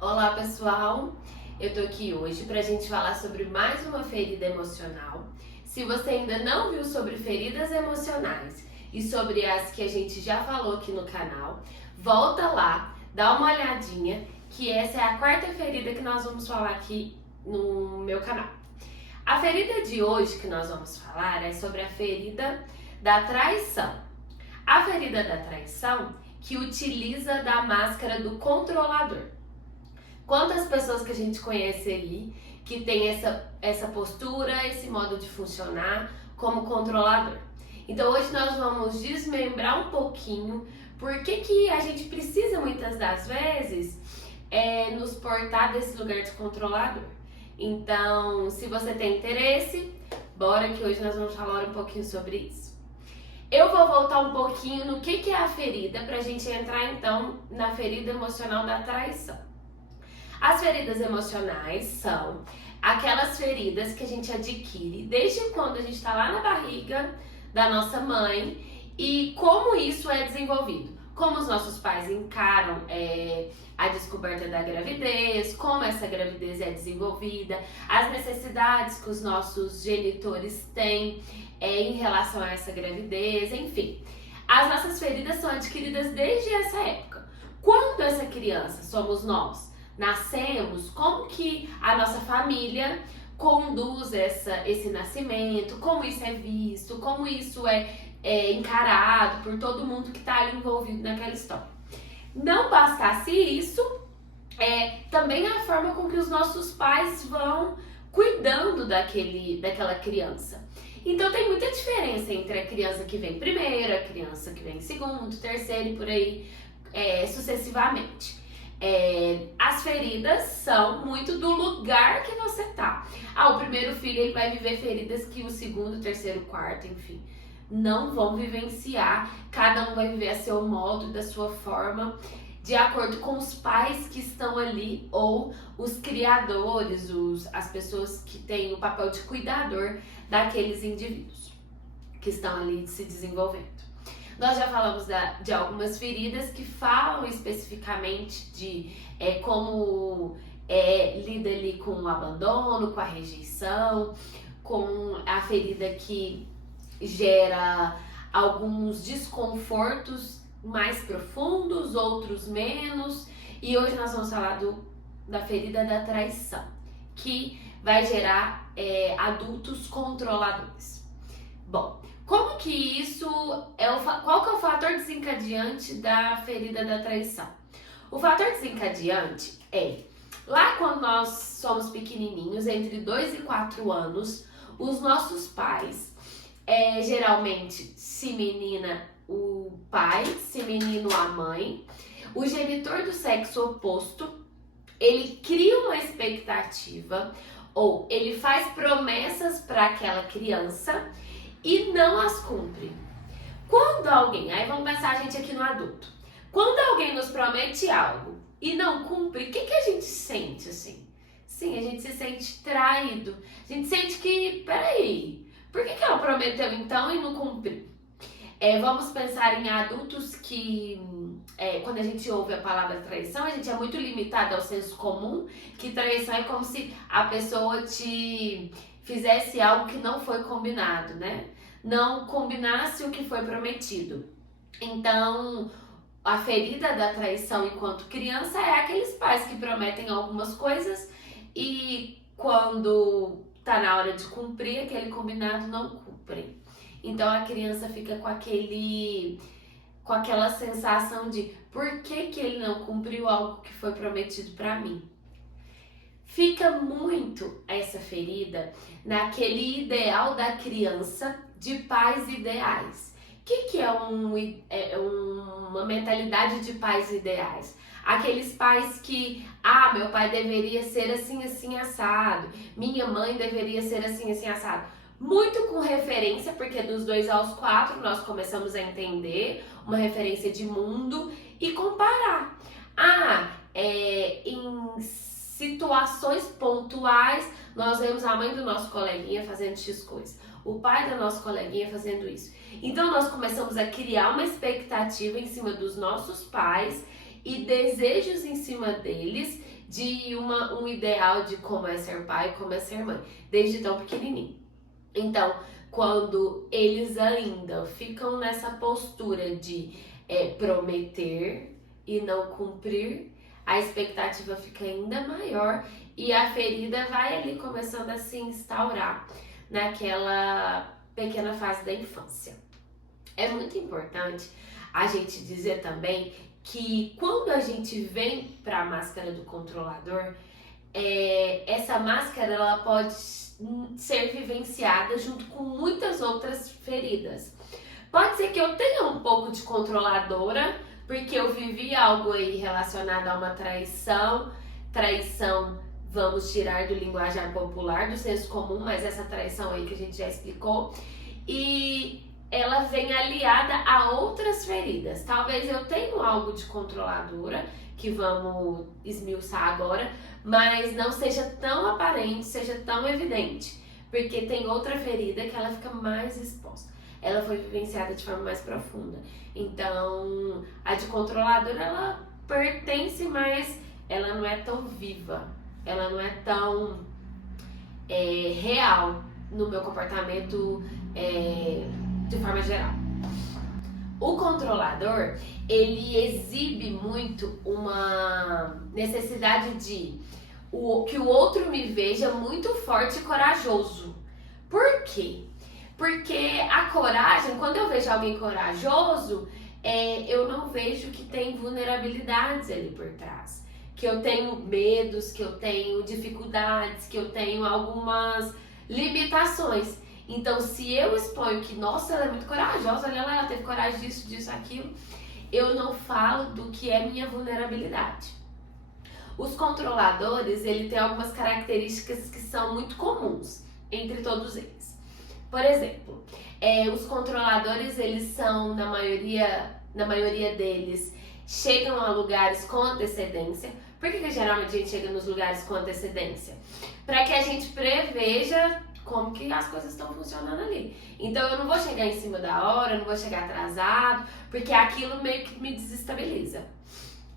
Olá pessoal, eu tô aqui hoje pra gente falar sobre mais uma ferida emocional. Se você ainda não viu sobre feridas emocionais e sobre as que a gente já falou aqui no canal, volta lá, dá uma olhadinha, que essa é a quarta ferida que nós vamos falar aqui no meu canal. A ferida de hoje que nós vamos falar é sobre a ferida da traição. A ferida da traição que utiliza da máscara do controlador. Quantas pessoas que a gente conhece aí que tem essa postura, esse modo de funcionar como controlador. Então hoje nós vamos desmembrar um pouquinho por que a gente precisa muitas das vezes nos portar desse lugar de controlador. Então, se você tem interesse, bora que hoje nós vamos falar um pouquinho sobre isso. Eu vou voltar um pouquinho no que é a ferida pra gente entrar então na ferida emocional da traição. As feridas emocionais são aquelas feridas que a gente adquire desde quando a gente está lá na barriga da nossa mãe e como isso é desenvolvido. Como os nossos pais encaram a descoberta da gravidez, como essa gravidez é desenvolvida, as necessidades que os nossos genitores têm em relação a essa gravidez, enfim. As nossas feridas são adquiridas desde essa época. Quando essa criança somos nós, nascemos, como que a nossa família conduz esse nascimento, como isso é visto, como isso é encarado por todo mundo que está ali envolvido naquela história. Não bastasse isso, também a forma com que os nossos pais vão cuidando daquela criança. Então tem muita diferença entre a criança que vem primeiro, a criança que vem segundo, terceiro e por aí sucessivamente. As feridas são muito do lugar que você tá. O primeiro filho ele vai viver feridas que o segundo, terceiro, quarto, enfim, não vão vivenciar. Cada um vai viver a seu modo, da sua forma, de acordo com os pais que estão ali ou os criadores, as pessoas que têm o papel de cuidador daqueles indivíduos que estão ali se desenvolvendo. Nós já falamos de algumas feridas que falam especificamente de como lida ali com o abandono, com a rejeição, com a ferida que gera alguns desconfortos mais profundos, outros menos. E hoje nós vamos falar da ferida da traição, que vai gerar adultos controladores. Bom, como que isso qual que é o fator desencadeante da ferida da traição? O fator desencadeante lá quando nós somos pequenininhos, entre 2 e 4 anos, os nossos pais, geralmente se menina o pai, se menino a mãe, o genitor do sexo oposto, ele cria uma expectativa ou ele faz promessas para aquela criança e não as cumpre. Quando alguém, aí vamos pensar a gente aqui no adulto, quando alguém nos promete algo e não cumpre, o que a gente sente assim? Sim, a gente se sente traído, a gente sente que, peraí, por que ela prometeu então e não cumpriu? Vamos pensar em adultos que, quando a gente ouve a palavra traição, a gente é muito limitado ao senso comum, que traição é como se a pessoa te fizesse algo que não foi combinado, né? Não combinasse o que foi prometido. Então, a ferida da traição enquanto criança é aqueles pais que prometem algumas coisas e quando tá na hora de cumprir aquele combinado, não cumprem. Então a criança fica com aquela sensação de por que ele não cumpriu algo que foi prometido para mim. Fica muito essa ferida naquele ideal da criança de pais ideais. O que é uma mentalidade de pais ideais? Aqueles pais que, meu pai deveria ser assim, assim, assado, minha mãe deveria ser assim, assim, assado. Muito com referência, porque dos 2 aos 4 nós começamos a entender uma referência de mundo e comparar. Em situações pontuais, nós vemos a mãe do nosso coleguinha fazendo X coisa, o pai da nossa coleguinha fazendo isso. Então nós começamos a criar uma expectativa em cima dos nossos pais e desejos em cima deles de um ideal de como é ser pai, como é ser mãe, desde tão pequenininho. Então, quando eles ainda ficam nessa postura de prometer e não cumprir, a expectativa fica ainda maior e a ferida vai ali começando a se instaurar naquela pequena fase da infância. É muito importante a gente dizer também que quando a gente vem para a máscara do controlador, essa máscara ela pode ser vivenciada junto com muitas outras feridas. Pode ser que eu tenha um pouco de controladora, porque eu vivi algo aí relacionado a uma traição. Traição, vamos tirar do linguajar popular, do senso comum, mas essa traição aí que a gente já explicou. E ela vem aliada a outras feridas. Talvez eu tenha algo de controladora, que vamos esmiuçar agora, mas não seja tão aparente, seja tão evidente, porque tem outra ferida que ela fica mais exposta. Ela foi vivenciada de forma mais profunda. Então, a de controladora, ela pertence, mas ela não é tão viva, ela não é tão real no meu comportamento de forma geral. O controlador, ele exibe muito uma necessidade de que o outro me veja muito forte e corajoso. Por quê? Porque a coragem, quando eu vejo alguém corajoso, eu não vejo que tem vulnerabilidades ali por trás. Que eu tenho medos, que eu tenho dificuldades, que eu tenho algumas limitações. Então, se eu exponho que, nossa, ela é muito corajosa, olha lá, ela teve coragem disso, aquilo, eu não falo do que é minha vulnerabilidade. Os controladores, ele tem algumas características que são muito comuns entre todos eles. Por exemplo, os controladores, eles são, na maioria deles, chegam a lugares com antecedência. Por que geralmente a gente chega nos lugares com antecedência? Para que a gente preveja como que as coisas estão funcionando ali. Então eu não vou chegar em cima da hora, eu não vou chegar atrasado, porque aquilo meio que me desestabiliza.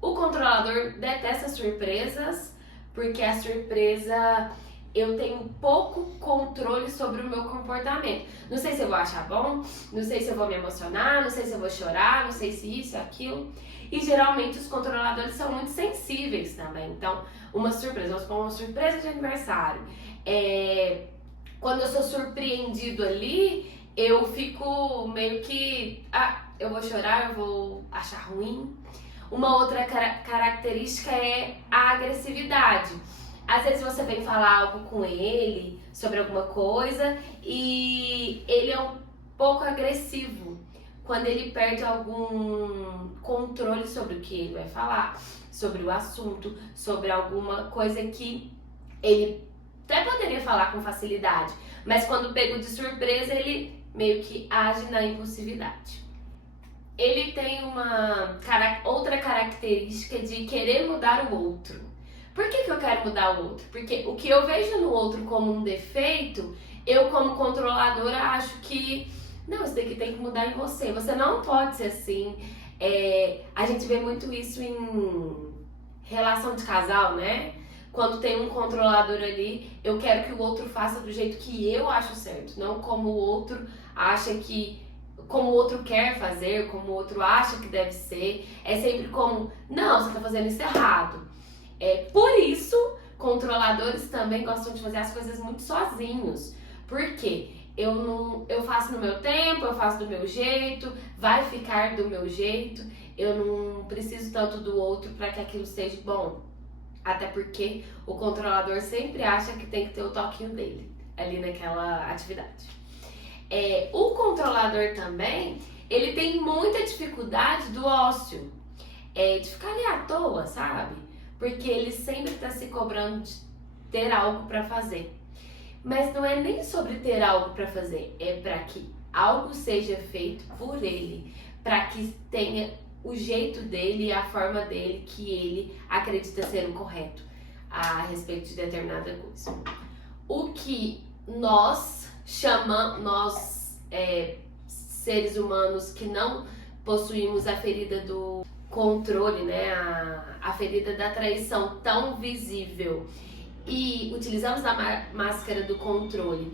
O controlador detesta surpresas, porque a surpresa eu tenho pouco controle sobre o meu comportamento. Não sei se eu vou achar bom, não sei se eu vou me emocionar, não sei se eu vou chorar, não sei se isso, aquilo. E geralmente os controladores são muito sensíveis também. Então, uma surpresa, vamos supor, uma surpresa de aniversário. Quando eu sou surpreendido ali, eu fico meio que, eu vou chorar, eu vou achar ruim. Uma outra característica é a agressividade. Às vezes você vem falar algo com ele sobre alguma coisa e ele é um pouco agressivo quando ele perde algum controle sobre o que ele vai falar, sobre o assunto, sobre alguma coisa que ele até poderia falar com facilidade, mas quando pego de surpresa ele meio que age na impulsividade. Ele tem outra característica de querer mudar o outro. Por que eu quero mudar o outro? Porque o que eu vejo no outro como um defeito, eu como controladora acho que não, isso daqui tem que mudar em você. Você não pode ser assim. A gente vê muito isso em relação de casal, né? Quando tem um controlador ali, eu quero que o outro faça do jeito que eu acho certo, não como o outro acha que, como o outro quer fazer, como o outro acha que deve ser. É sempre como, não, você tá fazendo isso errado. Por isso, controladores também gostam de fazer as coisas muito sozinhos. Por quê? Eu faço no meu tempo, eu faço do meu jeito, vai ficar do meu jeito. Eu não preciso tanto do outro para que aquilo seja bom. Até porque o controlador sempre acha que tem que ter o toquinho dele ali naquela atividade. O controlador também, ele tem muita dificuldade do ócio, de ficar ali à toa, sabe? Porque ele sempre está se cobrando de ter algo para fazer. Mas não é nem sobre ter algo para fazer, é para que algo seja feito por ele, para que tenha o jeito dele e a forma dele que ele acredita ser o correto a respeito de determinada coisa. O que nós chamamos, seres humanos que não possuímos a ferida controle, né, a ferida da traição tão visível e utilizamos a máscara do controle,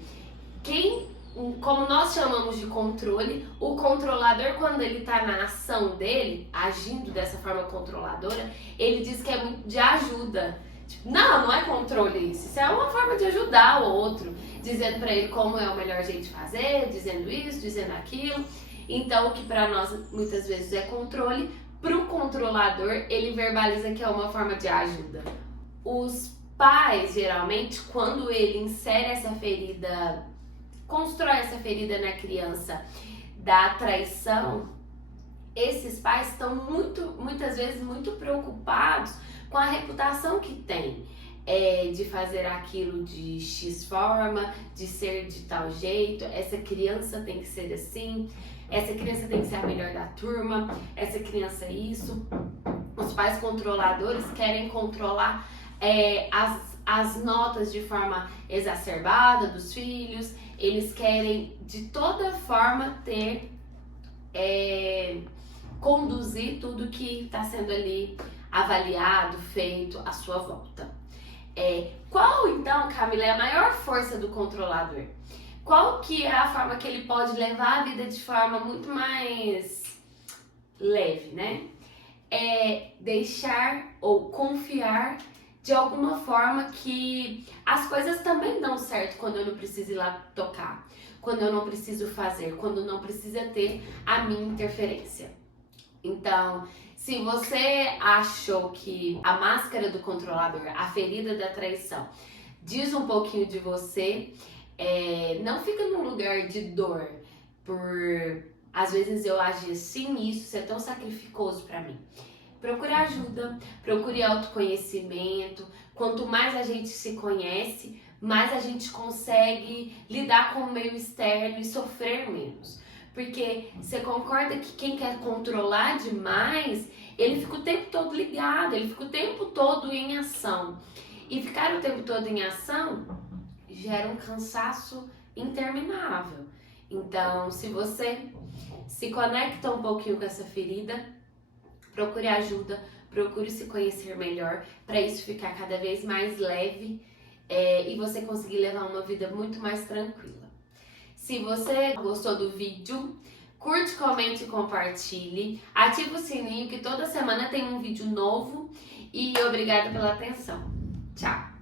como nós chamamos de controle, o controlador, quando ele está na ação dele, agindo dessa forma controladora, ele diz que é muito de ajuda. Tipo, não é controle isso é uma forma de ajudar o outro, dizendo para ele como é o melhor jeito de fazer, dizendo isso, dizendo aquilo. Então, o que para nós muitas vezes é controle, para o controlador, ele verbaliza que é uma forma de ajuda. Os pais, geralmente, quando ele insere essa ferida, constrói essa ferida na criança da traição, esses pais estão muitas vezes muito preocupados com a reputação que tem, de fazer aquilo de X forma, de ser de tal jeito, essa criança tem que ser assim, essa criança tem que ser a melhor da turma, essa criança isso. Os pais controladores querem controlar as notas de forma exacerbada dos filhos, eles querem de toda forma conduzir tudo que está sendo ali avaliado, feito à sua volta. Qual então, Camila, é a maior força do controlador? Qual que é a forma que ele pode levar a vida de forma muito mais leve, né? Deixar ou confiar de alguma forma que as coisas também dão certo quando eu não preciso ir lá tocar, quando eu não preciso fazer, quando não precisa ter a minha interferência. Então, se você achou que a máscara do controlador, a ferida da traição, diz um pouquinho de você, não fica num lugar de dor por às vezes eu agir assim e isso ser tão sacrificoso para mim. Procure ajuda, procure autoconhecimento. Quanto mais a gente se conhece, mais a gente consegue lidar com o meio externo e sofrer menos. Porque você concorda que quem quer controlar demais, ele fica o tempo todo ligado, ele fica o tempo todo em ação. E ficar o tempo todo em ação gera um cansaço interminável. Então, se você se conecta um pouquinho com essa ferida, procure ajuda, procure se conhecer melhor, para isso ficar cada vez mais leve e você conseguir levar uma vida muito mais tranquila. Se você gostou do vídeo, curte, comente e compartilhe. Ativa o sininho que toda semana tem um vídeo novo. E obrigada pela atenção. Tchau!